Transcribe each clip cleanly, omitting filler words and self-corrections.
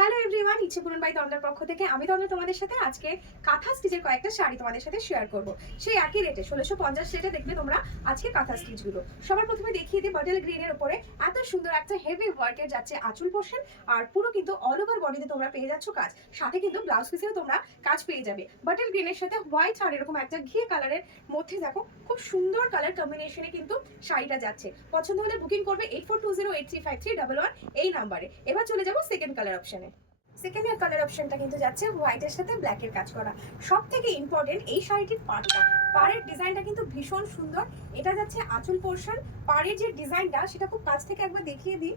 Hello everyone, ইচ্ছে পূরণ by তন্দ্রার পক্ষ থেকে আমি তন্দ্রা তোমাদের সাথে আজকে কাঁথা স্টিচের কয়েকটা শাড়ি তোমাদের সাথে শেয়ার করব। সেই একই রেটে 1650 রেটে দেখবে তোমরা আজকে কাঁথা স্টিচগুলো। সবার প্রথমে দেখিয়ে দিই বটল গ্রিনের উপরে এত সুন্দর একটা হেভি ওয়ার্কের যাচ্ছে আঁচল পোর্শন, আর পুরো কিন্তু অল ওভার বডিতে তোমরা পেয়ে যাচ্ছ কাজ, সাথে কিন্তু ব্লাউজ পিসেও তোমরা কাজ পেয়ে যাবে। বটল গ্রিনের সাথে হোয়াইট আর এরকম একটা ঘিয়ে কালারের মধ্যে দেখো খুব সুন্দর কালার কম্বিনেশনে কিন্তু শাড়িটা যাচ্ছে। পছন্দ হলে বুকিং করবে 8420835311 এই নাম্বারে। এবার চলে যাবো সেকেন্ড কালার অপশনে। সেকেন্ড কালার অপশনটা কিন্তু যাচ্ছে হোয়াইটের সাথে ব্ল্যাকের কাজ করা। সব থেকে ইম্পর্টেন্ট এই শাড়িটির পাড়টা, পাড়ের ডিজাইনটা কিন্তু ভীষণ সুন্দর। এটা যাচ্ছে আঁচল পোর্শন, পাড়ের যে ডিজাইনটা সেটা খুব কাছ থেকে একবার দেখিয়ে দিই।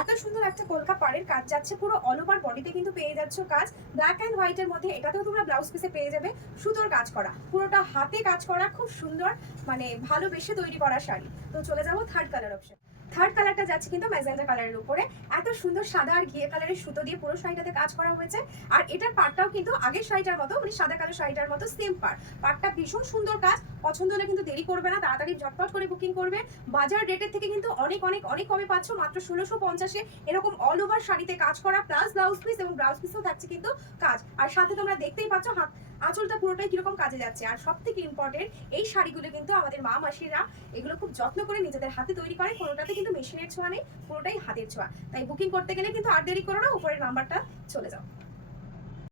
এত সুন্দর একটা কলকা পাড়ের কাজ যাচ্ছে, পুরো অল ওভার বডিতে কিন্তু পেয়ে যাচ্ছ কাজ ব্ল্যাক অ্যান্ড হোয়াইটের মধ্যে। এটাতেও তোমরা ব্লাউজ পিসে পেয়ে যাবে সুতোর কাজ করা, পুরোটা হাতে কাজ করা, খুব সুন্দর মানে ভালোবেসে তৈরি করা শাড়ি। তো চলে যাবো থার্ড কালার অপশন। থার্ড কালারটা যাচ্ছে কিন্তু ম্যাজেন্টা কালারের উপরে, এত সুন্দর সাদা আর ঘিয়ে কালারের সুতো দিয়ে পুরো শাড়িটাতে কাজ করা হয়েছে। আর এটার পাড়টাও কিন্তু আগের শাড়িটার মতো, মানে সাদা কালো শাড়িটার মতো সেম পাড়টা ভীষণ সুন্দর কাজ। পছন্দ হলে কিন্তু দেরি করবে না, তাড়াতাড়ি ঝটপট করে বুকিং করবে। বাজার রেটের থেকে কিন্তু অনেক অনেক অনেক কমে পাচ্ছ, মাত্র 1650-এ এরকম অল ওভার শাড়িতে কাজ করা প্লাস ব্লাউজ পিস, এবং ব্লাউজ পিসও থাকছে কিন্তু কাজ। আর সাথে তোমরা দেখতেই পাচ্ছ হাত আঁচলটা পুরোটাই কিরকম কাজে যাচ্ছে। আর সব থেকে ইম্পর্টেন্ট এই শাড়িগুলো কিন্তু আমাদের মা মাসিরা এগুলো খুব যত্ন করে নিজেদের হাতে তৈরি করে, কোনোটাতে কিন্তু মেশিনের ছোঁয়া নেই, পুরোটাই হাতের ছোঁয়া। তাই বুকিং করতে গেলে কিন্তু আর দেরি করো না, উপরের নাম্বারটা চলে যাও।